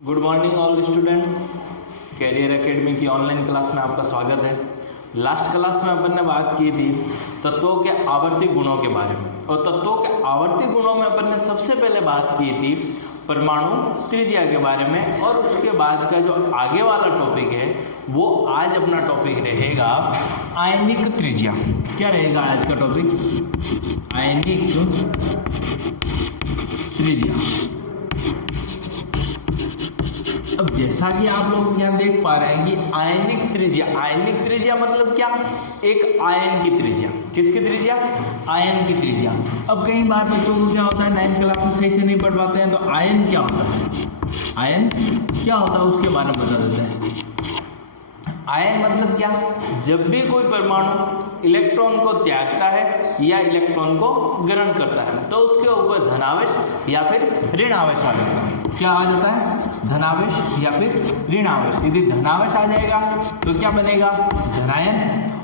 Good morning all students. Career academy की online class में आपका स्वागत है। लास्ट क्लास में अपन ने बात की थी तत्वों के आवर्ती गुणों के बारे में, और तत्वों के आवर्ती गुणों में अपन ने सबसे पहले बात की थी परमाणु त्रिज्या के बारे में, और उसके बाद का जो आगे वाला टॉपिक है वो आज अपना टॉपिक रहेगा आयनिक त्रिज्या। क्या रहेगा आज का टॉपिक? आयनिक त्रिज्या। अब जैसा कि आप लोग यहाँ देख पा रहे हैं कि आयनिक त्रिज्या मतलब क्या? एक आयन की त्रिज्या। किसकी त्रिज्या? आयन की त्रिज्या। अब कई बार बच्चों को क्या होता है, 9th क्लास में सही से नहीं पढ़ पाते हैं, तो आयन क्या होता है, आयन क्या होता है उसके बारे में बता देते हैं। आयन मतलब क्या? जब भी कोई परमाणु इलेक्ट्रॉन को त्यागता है या इलेक्ट्रॉन को ग्रहण करता है तो उसके ऊपर धनावेश या फिर ऋण आवेश आ जाता है। क्या आ जाता है? धनावेश या फिर ऋण आवेश। यदि धनावेश आ जाएगा तो क्या बनेगा? धनायन,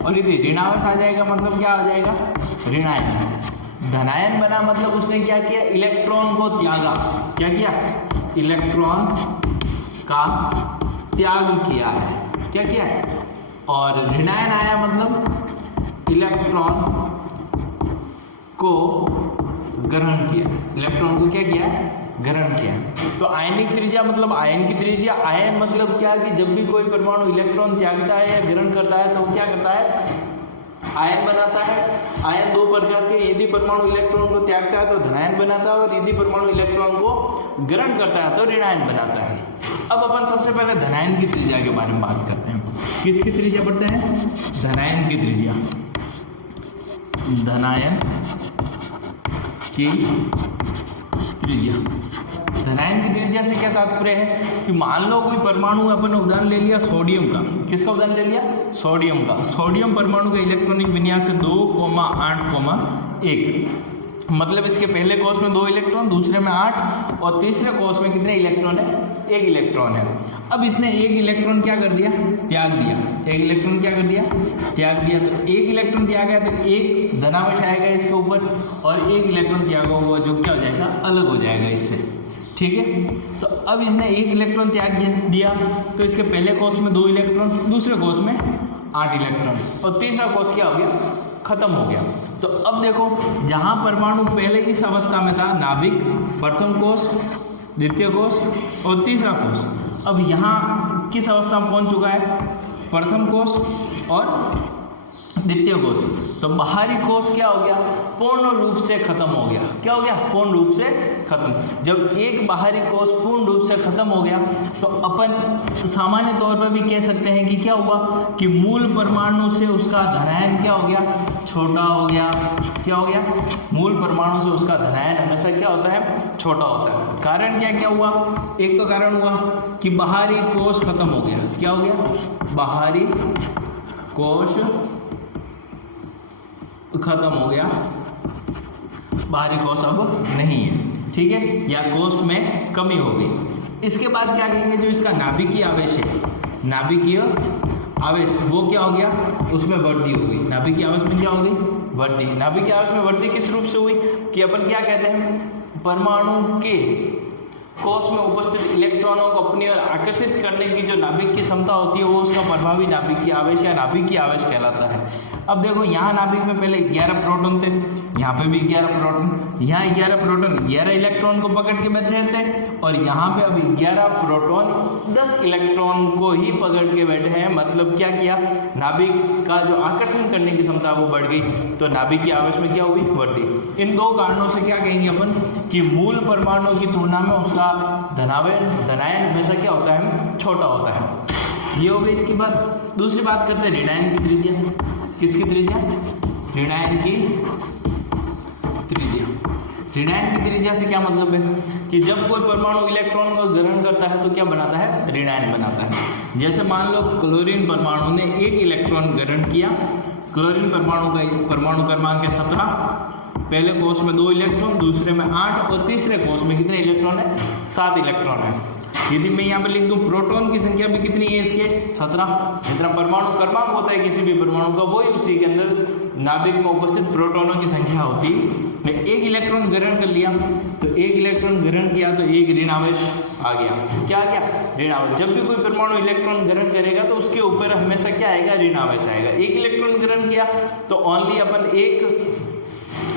और यदि ऋण आवेश आ जाएगा मतलब क्या आ जाएगा? ऋणायन। धनायन बना मतलब उसने क्या किया? इलेक्ट्रॉन को त्यागा। क्या किया? इलेक्ट्रॉन का त्याग किया है। क्या किया है? और ऋणायन आया मतलब इलेक्ट्रॉन को ग्रहण किया। इलेक्ट्रॉन को क्या किया है? ग्रहण किया। तो आयनिक त्रिज्या मतलब आयन की त्रिज्या। आयन मतलब क्या कि जब भी कोई परमाणु इलेक्ट्रॉन त्यागता है या ग्रहण करता है तो वो क्या करता है? आयन बनाता है। आयन दो प्रकार के, यदि परमाणु इलेक्ट्रॉन को त्यागता है तो धनायन बनाता है, और यदि परमाणु इलेक्ट्रॉन को ग्रहण करता है तो ऋणायन बनाता है। अब अपन सबसे पहले धनायन की त्रिज्या के बारे में बात करते हैं। किसकी त्रिज्या पढ़ते हैं? धनायन की त्रिज्या। धनायन की त्रिज्या। धनायन की त्रिज्या से क्या तात्पर्य है कि मान लो कोई परमाणु, अपन उदाहरण ले लिया सोडियम का। किसका उदाहरण ले लिया? सोडियम का। सोडियम परमाणु का इलेक्ट्रॉनिक विन्यास है 2,8,1। मतलब इसके पहले कोष में 2 इलेक्ट्रॉन, दूसरे में 8, और तीसरे कोष में कितने इलेक्ट्रॉन है? 1 इलेक्ट्रॉन है। अब इसने 1 इलेक्ट्रॉन क्या कर दिया? त्याग दिया। 1 इलेक्ट्रॉन क्या कर दिया? त्याग दिया। तो 1 इलेक्ट्रॉन त्यागा तो 1 धनावेश आएगा इसके ऊपर, और 1 इलेक्ट्रॉन त्यागा हुआ जो क्या हो जाएगा? अलग हो जाएगा इससे। ठीक है। तो अब इसने 1 इलेक्ट्रॉन त्याग दिया तो इसके पहले कोष में 2 इलेक्ट्रॉन, दूसरे कोष में 8 इलेक्ट्रॉन, और तीसरा कोष क्या हो गया? खत्म हो गया। तो अब देखो, जहां परमाणु पहले इस अवस्था में था, नाभिक, प्रथम कोष, द्वितीय कोष और तीसरा कोष, अब यहाँ किस अवस्था में पहुंच चुका है? प्रथम कोष और द्वितीय कोष। तो बाहरी कोष क्या हो गया? पूर्ण रूप से खत्म हो गया। क्या हो गया? पूर्ण रूप से खत्म। जब एक बाहरी कोष पूर्ण रूप से खत्म हो गया तो अपन सामान्य तौर पर भी कह सकते हैं कि क्या हुआ कि मूल परमाणु से उसका धनायन क्या हो गया? छोटा हो गया। क्या हो गया? मूल परमाणु से उसका धनायन हमेशा क्या होता है? छोटा होता है। कारण क्या हुआ? एक तो कारण हुआ कि बाहरी कोष खत्म हो गया। क्या हो गया? बाहरी कोष खत्म हो गया, बाहरी कोष अब नहीं है। ठीक है, या कोष में कमी हो गई। इसके बाद क्या कहेंगे? जो इसका नाभिकीय आवेश है, नाभिकीय आवेश, वो क्या हो गया? उसमें वृद्धि हो गई। नाभिकीय आवेश में क्या हो गई? वृद्धि। नाभिकीय आवेश में वृद्धि किस रूप से हुई कि अपन क्या कहते हैं? परमाणु के कोष में उपस्थित इलेक्ट्रॉनों को अपनी ओर आकर्षित करने की जो नाभिक की क्षमता होती है वो उसका प्रभावी नाभिकीय आवेश या नाभिकीय आवेश कहलाता है। अब देखो, यहाँ नाभिक में पहले 11 प्रोटॉन थे, यहाँ पे भी 11 प्रोटॉन, यहाँ 11 प्रोटॉन 11 इलेक्ट्रॉन को पकड़ के बैठे थे, और यहाँ पे अभी 11 प्रोटॉन 10 इलेक्ट्रॉन को ही पकड़ के बैठे हैं। मतलब क्या किया? नाभिक का जो आकर्षण करने की क्षमता वो बढ़ गई, तो नाभिकीय आवेश में क्या हुई? वृद्धि। इन 2 कारणों से क्या कहेंगे अपन कि मूल परमाणु की तुलना में उसका धनायन हमेशा क्या होता है? छोटा होता है। ये हो गई इसकी बात। दूसरी बात करते हैं ऋणायन की त्रिज्या। किसकी त्रिज्या? ऋणायन की त्रिज्या। ऋणायन की त्रिज्या से क्या मतलब है कि जब कोई परमाणु इलेक्ट्रॉन को ग्रहण करता है तो क्या बनाता है? ऋणायन बनाता है। जैसे मान लो क्लोरीन परमाणु ने 1 इलेक्ट्रॉन ग्रहण किया। क्लोरीन परमाणु का परमाणु क्रमांक है 17। पहले कोष में 2 इलेक्ट्रॉन, दूसरे में 8, और तीसरे कोष में कितने इलेक्ट्रॉन है? 7 इलेक्ट्रॉन है। यदि मैं यहाँ पे लिख दूं प्रोटॉन की संख्या भी कितनी है इसके? 17। जितना परमाणु क्रमांक होता है किसी भी परमाणु का, वही उसी के अंदर नाभिक में उपस्थित प्रोटॉनों की संख्या होती है। 1 इलेक्ट्रॉन ग्रहण कर लिया तो 1 इलेक्ट्रॉन ग्रहण किया तो 1 ऋण आवेश आ गया, क्या आ गया, ऋण आवेश। जब भी कोई परमाणु इलेक्ट्रॉन ग्रहण करेगा तो उसके ऊपर हमेशा क्या आएगा, ऋण आवेश आएगा। एक इलेक्ट्रॉन ग्रहण किया तो ओनली अपन एक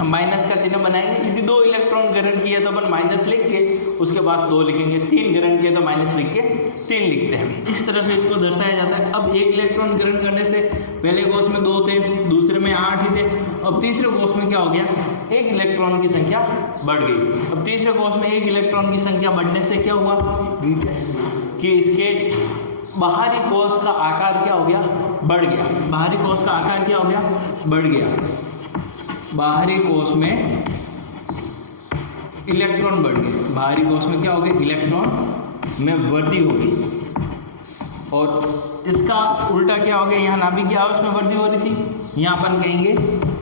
माइनस का चिन्ह बनाएंगे। यदि 2 इलेक्ट्रॉन ग्रहण किया तो अपन माइनस लिख के उसके पास 2 लिखेंगे, 3 ग्रहण किया तो माइनस लिख के 3 लिखते हैं। इस तरह से इसको दर्शाया जाता है। अब एक इलेक्ट्रॉन ग्रहण करने से पहले कोष में 2 थे, दूसरे में 8 ही थे, अब तीसरे कोष में क्या हो गया, एक इलेक्ट्रॉन की संख्या बढ़ गई। अब तीसरे कोष में एक इलेक्ट्रॉन की संख्या बढ़ने से क्या हुआ कि इसके बाहरी कोष का आकार क्या हो गया, बढ़ गया। बाहरी कोष का आकार क्या हो गया, बढ़ गया। बाहरी कोष में इलेक्ट्रॉन बढ़ गए, बाहरी कोष में क्या हो गया, इलेक्ट्रॉन में वृद्धि होगी। और इसका उल्टा क्या हो गया, यहाँ नाभिकीय आवेश में वृद्धि हो रही थी, यहाँ अपन कहेंगे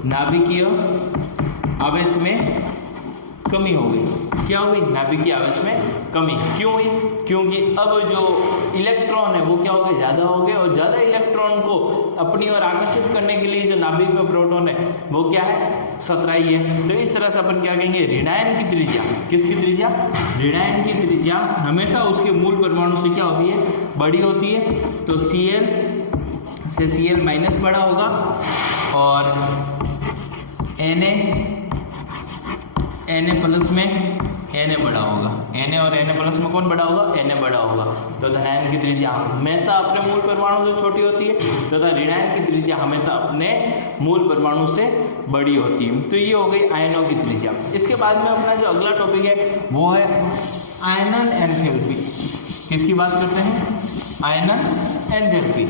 नाभिकीय आवेश में कमी हो गई। क्या हो गई, नाभिकीय आवेश में कमी। क्यों हुई, क्योंकि अब जो इलेक्ट्रॉन है वो क्या हो गए, ज़्यादा हो गए, और ज़्यादा इलेक्ट्रॉन को अपनी ओर आकर्षित करने के लिए जो नाभिक में प्रोटॉन है वो क्या है, सतराई है। तो इस तरह से अपन क्या कहेंगे, ऋणायन की त्रिज्या, किसकी त्रिज्या, ऋणायन की त्रिज्या हमेशा उसके मूल परमाणु से क्या होती है, बड़ी होती है। तो Cl से Cl माइनस बड़ा होगा और Na प्लस में Na बड़ा होगा। Na और Na प्लस में कौन बड़ा होगा, Na बड़ा होगा। तो धनायन की त्रिज्या हमेशा अपने मूल परमाणु से छोटी होती है तथा ऋणायन की त्रिज्या हमेशा अपने मूल परमाणु से बड़ी होती है। तो ये हो गई आयनों की त्रिज्या। इसके बाद में अपना जो अगला टॉपिक है वो है आयनन एंथैल्पी। किसकी बात करते हैं, आयनन एंथैल्पी।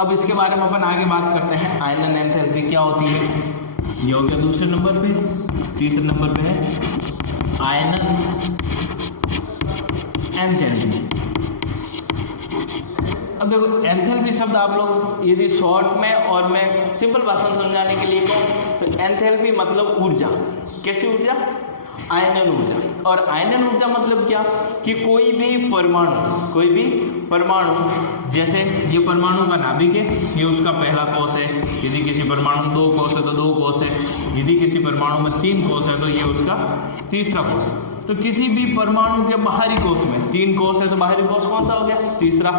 अब इसके बारे में अपन आगे बात करते हैं, आयनन एंथैल्पी क्या होती है। ये हो गया दूसरे नंबर पे। तीसरे नंबर पे है आयनन एंथैल्पी। अब देखो एंथैल्पी शब्द आप लोग यदि शॉर्ट में और मैं सिंपल भाषा में समझाने के लिए कहूँ तो एंथैल्पी मतलब ऊर्जा। कैसी ऊर्जा, आयनन ऊर्जा। और आयनन ऊर्जा मतलब क्या कि कोई भी परमाणु जैसे ये परमाणु का नाभिक है, ये उसका पहला कोष है। यदि किसी परमाणु में 2 कोष है तो 2 कोष है, यदि किसी परमाणु में 3 कोष है तो ये उसका तीसरा कोष। तो किसी भी परमाणु के बाहरी कोष में 3 कोष है तो बाहरी कोष कौन सा हो गया, तीसरा।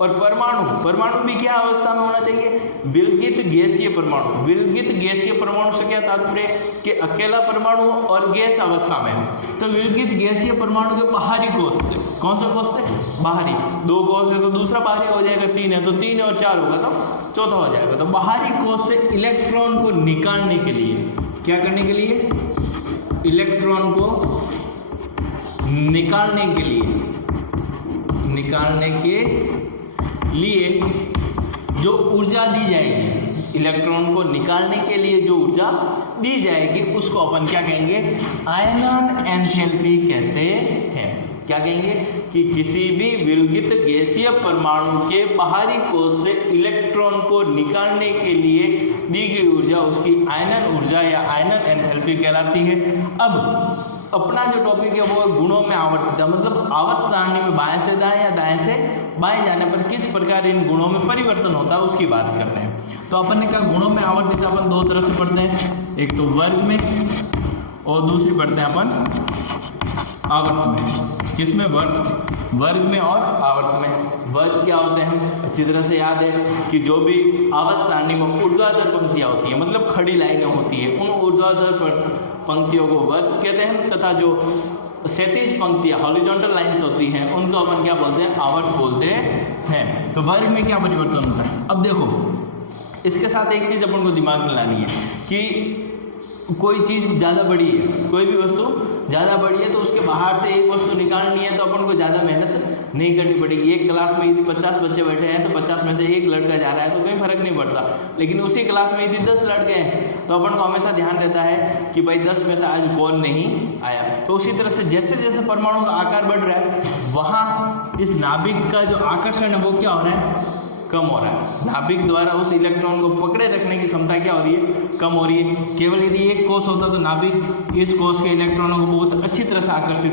और परमाणु भी क्या अवस्था में होना चाहिए, विलगित गैसीय परमाणु। विलगित गैसीय परमाणु से क्या तात्पर्य कि अकेला परमाणु और गैस अवस्था में। तो विलगित गैसीय परमाणु के बाहरी कोष से, कौन सा कोष से, बाहरी। 2 कोष है तो दूसरा बाहरी हो जाएगा, 3 है तो 3 और 4 होगा तो चौथा हो जाएगा। तो बाहरी कोष से इलेक्ट्रॉन को निकालने के लिए, क्या करने के लिए, इलेक्ट्रॉन को निकालने के लिए जो ऊर्जा दी जाएगी, इलेक्ट्रॉन को निकालने के लिए जो ऊर्जा दी जाएगी उसको अपन क्या कहेंगे, आयनन एंथैल्पी कहते हैं। क्या कहेंगे कि किसी भी विलगित गैसीय परमाणु के बाहरी कोष से इलेक्ट्रॉन को निकालने के लिए दी गई ऊर्जा उसकी आयनन ऊर्जा या आयनन एंथैल्पी कहलाती है। अब अपना जो टॉपिक है वो गुणों में आवर्तिता, मतलब आवर्त सारणी में बाएं से दाएं या दाएं से बाएं जाने पर किस प्रकार इन गुणों में परिवर्तन होता है उसकी बात करते हैं। तो अपन ने कहा गुणों में आवर्तिता अपन 2 तरह से पढ़ते हैं, एक तो वर्ग में और दूसरी पढ़ते हैं अपन आवर्त में। किसमें, वर्ग में और आवर्त में। वर्ग क्या होते हैं, अच्छी तरह से याद है कि जो भी आवर्त सारणी में ऊर्ध्वाधर पंक्तियाँ होती हैं, मतलब खड़ी लाइनें होती हैं, उन ऊर्ध्वाधर पंक्तियों को वर्ग कहते हैं तथा जो क्षैतिज पंक्तियाँ हॉरिजॉन्टल लाइंस होती हैं उनको अपन क्या बोलते हैं, आवर्त बोलते हैं। तो वर्ग में क्या परिवर्तन होता है। अब देखो इसके साथ एक चीज़ अपन को दिमाग में लानी है कि कोई चीज़ ज़्यादा बड़ी है, कोई भी वस्तु ज़्यादा बड़ी है तो उसके बाहर से एक वस्तु निकालनी है तो अपन को ज़्यादा मेहनत नहीं करनी पड़ेगी। एक क्लास में यदि 50 बच्चे बैठे हैं तो 50 में से एक लड़का जा रहा है तो कोई फर्क नहीं पड़ता। लेकिन उसी क्लास में यदि 10 लड़के हैं तो अपन को हमेशा ध्यान रहता है कि भाई 10 में से आज कौन नहीं आया। तो उसी तरह से जैसे जैसे परमाणु का आकार बढ़ रहा है वहाँ इस नाभिक का जो आकर्षण है वो क्या हो रहा है, कम हो रहा है। नाभिक द्वारा उस इलेक्ट्रॉन को पकड़े रखने की क्षमता क्या हो रही है, कम हो रही है। केवल यदि एक कोष होता तो नाभिक इस कोष के इलेक्ट्रॉनों को बहुत अच्छी तरह से आकर्षित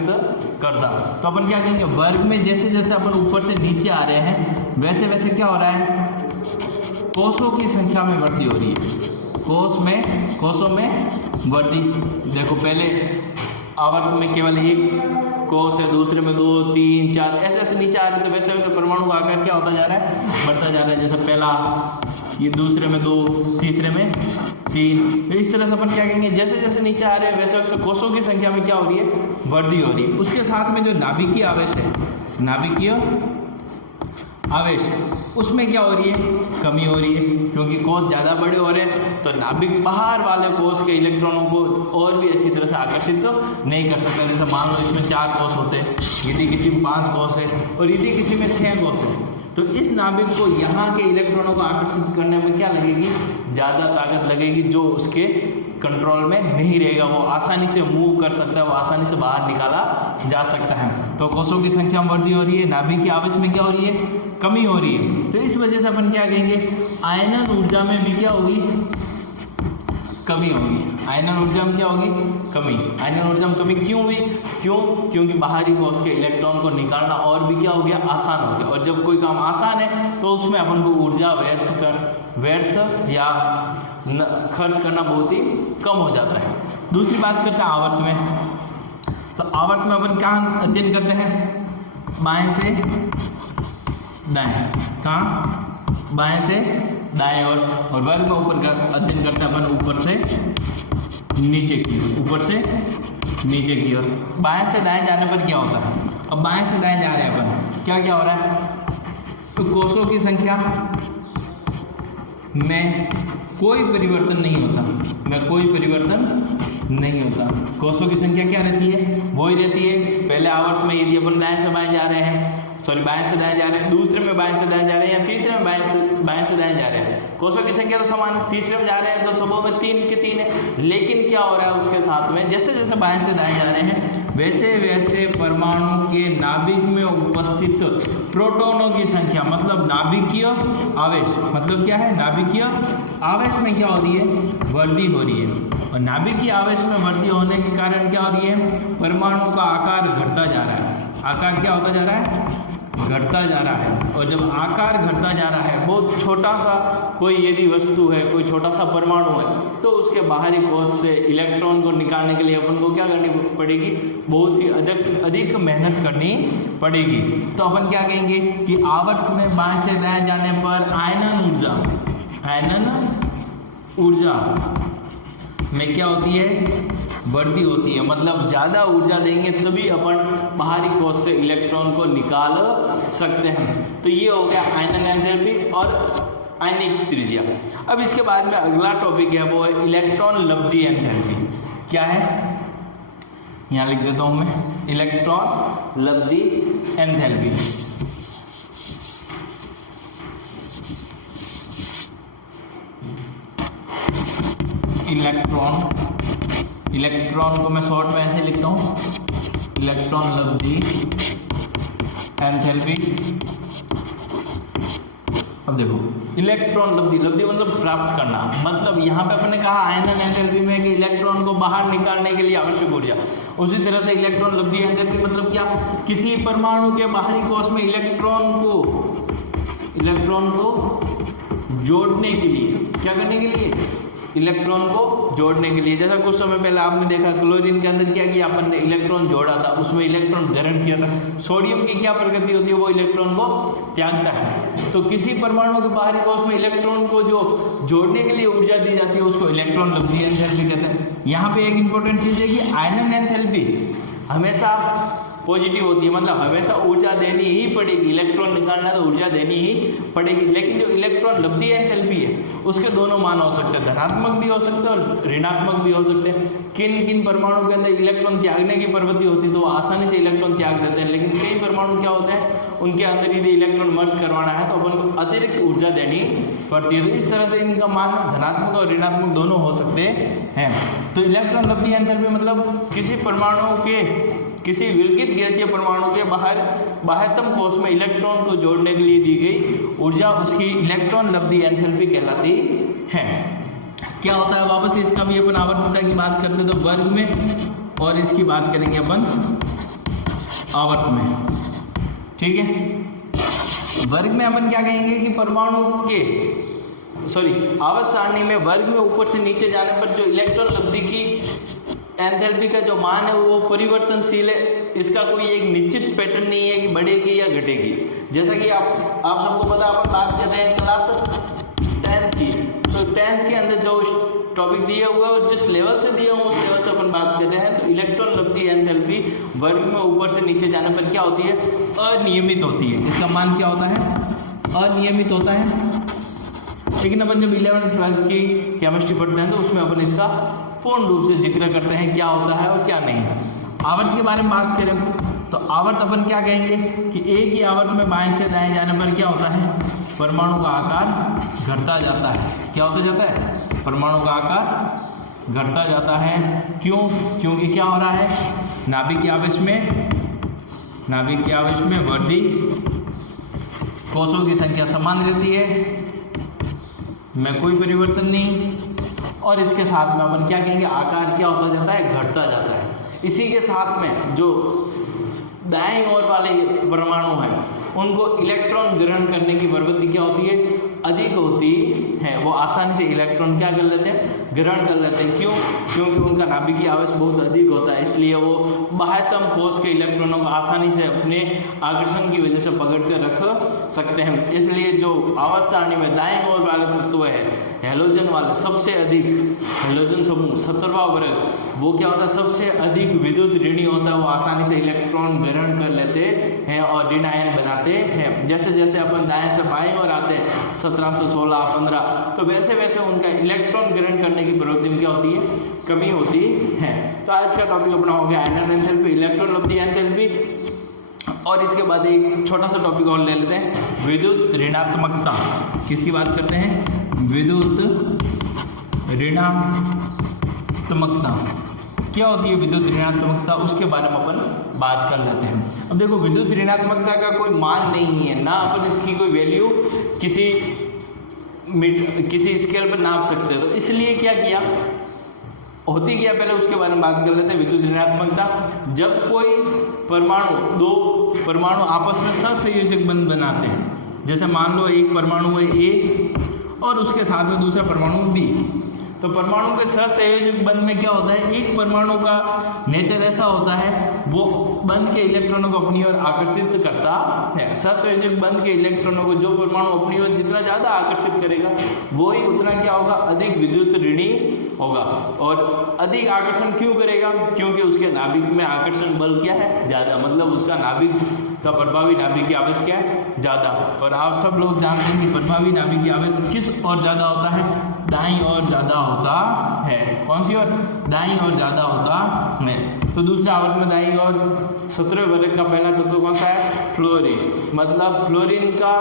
करता। तो अपन क्या कहेंगे, वर्ग में जैसे जैसे अपन ऊपर से नीचे आ रहे हैं वैसे वैसे क्या हो रहा है, कोषों की संख्या में वृद्धि हो रही है। कोषों में वृद्धि। देखो पहले आवर्त में केवल एक कोष है, दूसरे में 2, 3, 4 ऐसे ऐसे नीचे आ रहे हैं, तो वैसे वैसे परमाणु का आकार क्या होता जा रहा है, बढ़ता जा रहा है। जैसे पहला, ये दूसरे में 2, तीसरे में 3, तो इस तरह से अपन क्या कहेंगे, जैसे जैसे नीचे आ रहे हैं वैसे वैसे कोषों की संख्या में क्या हो रही है, वृद्धि हो रही है। उसके साथ में जो नाभिकीय आवेश है, नाभिकीय आवेश, उसमें क्या हो रही है, कमी हो रही है, क्योंकि कोष ज़्यादा बड़े हो रहे हैं तो नाभिक बाहर वाले कोष के इलेक्ट्रॉनों को और भी अच्छी तरह से आकर्षित तो नहीं कर सकता। जैसे मान लो इसमें 4 कोष होते हैं, यदि किसी में 5 कोष है और यदि किसी में 6 कोष है, तो इस नाभिक को यहाँ के इलेक्ट्रॉनों को आकर्षित करने में क्या लगेगी, ज़्यादा ताकत लगेगी, जो उसके कंट्रोल में नहीं रहेगा, वो आसानी से मूव कर सकता है, वो आसानी से बाहर निकाला जा सकता है। तो कोषों की संख्या में वृद्धि हो रही है, नाभिकीय आवेश में क्या हो रही है, कमी हो रही है। तो इस वजह से अपन क्या कहेंगे, आयनन ऊर्जा में भी क्या होगी, कमी होगी। आयनन ऊर्जा में क्या होगी, कमी। आयनन ऊर्जा में कमी क्यों हुई, क्योंकि बाहरी कोष के इलेक्ट्रॉन को निकालना और भी क्या हो गया, आसान हो गया। और जब कोई काम आसान है तो उसमें अपन को ऊर्जा व्यर्थ या खर्च करना बहुत ही कम हो जाता है। दूसरी बात करते हैं आवर्त में। तो आवर्त में अपन क्या अध्ययन करते हैं, बाएं से दाएं, कहाँ, बाएं से दाएं और वर्ग में ऊपर का अध्ययन करते हैं अपन ऊपर से नीचे की ओर, ऊपर से नीचे की ओर। बाएं से दाएं जाने पर क्या होता है, अब बाएं से दाएं जा रहे हैं अपन, क्या क्या हो रहा है, तो कोषों की संख्या में कोई परिवर्तन नहीं होता, में कोई परिवर्तन नहीं होता। कोषों की संख्या क्या रहती है, वो ही रहती है। पहले आवर्त में यदि अपन दाएं से बाएं जा रहे हैं, बाएं से दाएं जा रहे हैं, दूसरे में बाएं से दाएं जा रहे हैं, या तीसरे में बाएं से दाएं जा रहे हैं, कोषों की संख्या तो समान है। तीसरे में जा रहे हैं तो सबों में 3 के 3 है, लेकिन क्या हो रहा है उसके साथ में, जैसे जैसे बाएं से दाएं जा रहे हैं वैसे वैसे परमाणु के नाभिक में उपस्थित प्रोटॉनों की संख्या, मतलब नाभिकीय आवेश, मतलब क्या है, नाभिकीय आवेश में क्या हो रही है, वृद्धि हो रही है। और नाभिकीय आवेश में वृद्धि होने के कारण क्या हो रही है, परमाणु का आकार घटता जा रहा है। आकार क्या होता जा रहा है, घटता जा रहा है। और जब आकार घटता जा रहा है, बहुत छोटा सा कोई यदि वस्तु है, कोई छोटा सा परमाणु है, तो उसके बाहरी कोष से इलेक्ट्रॉन को निकालने के लिए अपन को क्या करनी पड़ेगी, बहुत ही अधिक मेहनत करनी पड़ेगी। तो अपन क्या कहेंगे कि आवर्त में बाएं से दाएं जाने पर आयनन ऊर्जा में क्या होती है, वृद्धि होती है। मतलब ज़्यादा ऊर्जा देंगे तभी अपन बाहरी कोष से इलेक्ट्रॉन को निकाल सकते हैं। तो ये हो गया आयनन एंथैल्पी और आयनिक त्रिज्या। अब इसके बाद में अगला टॉपिक है, वो है इलेक्ट्रॉन लब्धि एंथैल्पी। क्या है, यहाँ लिख देता हूँ मैं, इलेक्ट्रॉन लब्धि एंथैल्पी। इलेक्ट्रॉन को मैं शॉर्ट में ऐसे लिखता हूँ, इलेक्ट्रॉन लब्धि एंथैल्पी। अब देखो, इलेक्ट्रॉन लब्धि मतलब प्राप्त करना, मतलब यहाँ पे अपने कहा आयनन एंथैल्पी में कि इलेक्ट्रॉन को बाहर निकालने के लिए आवश्यक ऊर्जा, उसी तरह से इलेक्ट्रॉन लब्धि एंथैल्पी मतलब क्या, किसी परमाणु के बाहरी कोष में इलेक्ट्रॉन को जोड़ने के लिए, क्या करने के लिए, इलेक्ट्रॉन को जोड़ने के लिए। जैसा कुछ समय पहले आपने देखा क्लोरीन के अंदर क्या किया अपन ने, इलेक्ट्रॉन जोड़ा था, उसमें इलेक्ट्रॉन ग्रहण किया था। सोडियम की क्या प्रकृति होती है, वो इलेक्ट्रॉन को त्यागता है। तो किसी परमाणु के बाहरी कोष में इलेक्ट्रॉन को जो जोड़ने के लिए ऊर्जा दी जाती है उसको इलेक्ट्रॉन लब्धि एंथैल्पी कहते हैं। यहाँ पे एक इंपॉर्टेंट चीज है कि आयनन एंथैल्पी हमेशा पॉजिटिव होती है, मतलब हमेशा ऊर्जा देनी ही पड़ेगी, इलेक्ट्रॉन निकालना तो ऊर्जा देनी ही पड़ेगी। लेकिन जो इलेक्ट्रॉन लब्धि एंथैल्पी है उसके दोनों मान हो सकते हैं, धनात्मक भी हो सकते हैं और ऋणात्मक भी हो सकते हैं। किन किन परमाणु के अंदर इलेक्ट्रॉन त्यागने की प्रवृत्ति होती है तो वो आसानी से इलेक्ट्रॉन त्याग देते हैं, लेकिन कई परमाणु क्या होते हैं, उनके अंदर यदि इलेक्ट्रॉन मर्ज करवाना है तो अपन को अतिरिक्त ऊर्जा देनी पड़ती है। तो इस तरह से इनका मान धनात्मक और ऋणात्मक दोनों हो सकते हैं। तो इलेक्ट्रॉन लब्धि एंथैल्पी मतलब किसी परमाणु के, किसी विलगित गैसीय परमाणु के बाह्यतम कोष में इलेक्ट्रॉन को जोड़ने के लिए दी गई ऊर्जा उसकी इलेक्ट्रॉन लब्धि एंथैल्पी कहलाती है। क्या होता है, वापस इसका भी अपन आवर्तता की बात करते तो वर्ग में, और इसकी बात करेंगे अपन आवर्त में, ठीक है। वर्ग में अपन क्या कहेंगे कि परमाणु के आवर्त सारणी में वर्ग में ऊपर से नीचे जाने पर जो इलेक्ट्रॉन लब्धि की एंथैल्पी का जो मान है वो परिवर्तनशील है, इसका कोई एक निश्चित पैटर्न नहीं है कि बढ़ेगी या घटेगी। जैसा कि आप सबको पता है, अपन बात कर रहे हैं क्लास 10th की, तो 10th के अंदर जो टॉपिक दिए हुए और जिस लेवल से दिए हुए उस लेवल से अपन बात कर रहे हैं। तो इलेक्ट्रॉन लब्धि एंथैल्पी वर्ग में ऊपर से नीचे जाने पर क्या होती है, अनियमित होती है। इसका मान क्या होता है, अनियमित होता है। लेकिन अपन जब 11th 12th की केमिस्ट्री पढ़ते हैं तो उसमें अपन इसका पूर्ण रूप से जिक्र करते हैं क्या होता है और क्या नहीं। आवर्त के बारे में बात करें तो आवर्त अपन क्या कहेंगे कि एक ही आवर्त में बाएं से दाएं जाने पर क्या होता है, परमाणु का आकार घटता जाता है। क्या होता जाता है, परमाणु का आकार घटता जाता है। क्यों, क्योंकि क्या हो रहा है, नाभिक के आवेश में वृद्धि, कोषों की संख्या समान रहती है, में कोई परिवर्तन नहीं, और इसके साथ में अपन क्या कहेंगे, आकार क्या होता जाता है, घटता जाता है। इसी के साथ में जो दाईं ओर वाले परमाणु हैं उनको इलेक्ट्रॉन ग्रहण करने की प्रवृत्ति क्या होती है, अधिक होती है। वो आसानी से इलेक्ट्रॉन क्या कर लेते हैं, ग्रहण कर लेते हैं। क्यों, क्योंकि उनका नाभिकीय आवेश बहुत अधिक होता है, इसलिए वो बाह्यतम कोश के इलेक्ट्रॉनों को आसानी से अपने आकर्षण की वजह से पकड़ कर रख सकते हैं। इसलिए जो आवर्त सारणी में दाईं ओर वाले तत्व है, हैलोजन वाले सबसे अधिक, हैलोजन समूह 17वां वर्ग, वो क्या होता है, सबसे अधिक विद्युत ऋणी होता है। वो आसानी से इलेक्ट्रॉन ग्रहण कर लेते हैं और ऋण आयन बनाते हैं। जैसे जैसे अपन दाएं से बाएं ओर आते हैं 17 से 16, 15, तो वैसे वैसे उनका इलेक्ट्रॉन ग्रहण करने की प्रवृत्ति में क्या होती है, कमी होती है। तो आज का टॉपिक अपना हो गया आयनन एंथैल्पी, इलेक्ट्रॉन लब्धि एंथैल्पी, और इसके बाद एक छोटा सा टॉपिक और ले लेते हैं, विद्युत ऋणात्मकता। किसकी बात करते हैं, विद्युत ऋणात्मकता। क्या होती है विद्युत ऋणात्मकता, उसके बारे में अपन बात कर लेते हैं। अब देखो, विद्युत ऋणात्मकता का कोई मान नहीं है, ना अपन इसकी कोई वैल्यू किसी स्केल पर नाप सकते, तो इसलिए क्या किया, होती क्या पहले उसके बारे में बात कर लेते हैं। विद्युत ऋणात्मकता, जब कोई दो परमाणु आपस में सहसंयोजक बंध बनाते हैं, जैसे मान लो एक परमाणु है ए और उसके साथ में दूसरा परमाणु बी, तो परमाणु के सहसंयोजक बंध में क्या होता है, एक परमाणु का नेचर ऐसा होता है वो बंध के इलेक्ट्रॉनों को अपनी ओर आकर्षित करता है। सहसंयोजक बंध के इलेक्ट्रॉनों को जो परमाणु अपनी ओर जितना ज़्यादा आकर्षित करेगा वो ही उतना क्या होगा, अधिक विद्युत ऋणी होगा। और अधिक आकर्षण क्यों करेगा, क्योंकि उसके नाभिक में आकर्षण बल क्या है, ज़्यादा, मतलब उसका नाभिक का प्रभावी नाभिकीय आवेश क्या है, ज़्यादा। और आप सब लोग जानते हैं कि प्रभावी नाभिकीय आवेश किस ओर ज़्यादा होता है, दाईं ओर ज़्यादा होता है। कौन सी ओर, दाईं ओर ज़्यादा होता है। तो दूसरे आवर्त में दाईं ओर 17वें वर्ग का पहला तत्व कौन सा है, फ्लोरीन, मतलब फ्लोरीन का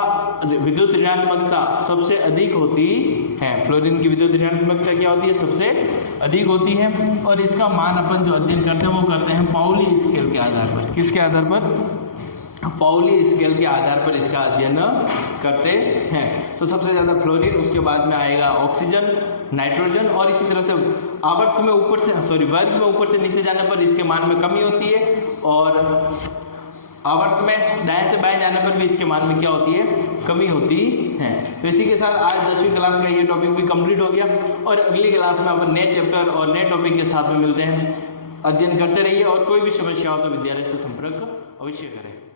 विद्युत ऋणात्मकता सबसे अधिक होती है। फ्लोरीन की विद्युत ऋणात्मकता क्या होती है, सबसे अधिक होती है। और इसका मान अपन जो अध्ययन करते हैं वो करते हैं पाउली स्केल के आधार पर। किसके आधार पर, पाउली स्केल के आधार पर इसका अध्ययन करते हैं। तो सबसे ज़्यादा फ्लोरीन, उसके बाद में आएगा ऑक्सीजन, नाइट्रोजन, और इसी तरह से आवर्त में ऊपर से वर्ग में ऊपर से नीचे जाने पर इसके मान में कमी होती है, और आवर्त में दाएं से बाएं जाने पर भी इसके मान में क्या होती है, कमी होती है। तो इसी के साथ आज 10वीं क्लास का ये टॉपिक भी कंप्लीट हो गया, और अगली क्लास में अपन नए चैप्टर और नए टॉपिक के साथ में मिलते हैं। अध्ययन करते रहिए, और कोई भी समस्या हो तो विद्यालय से संपर्क अवश्य करें।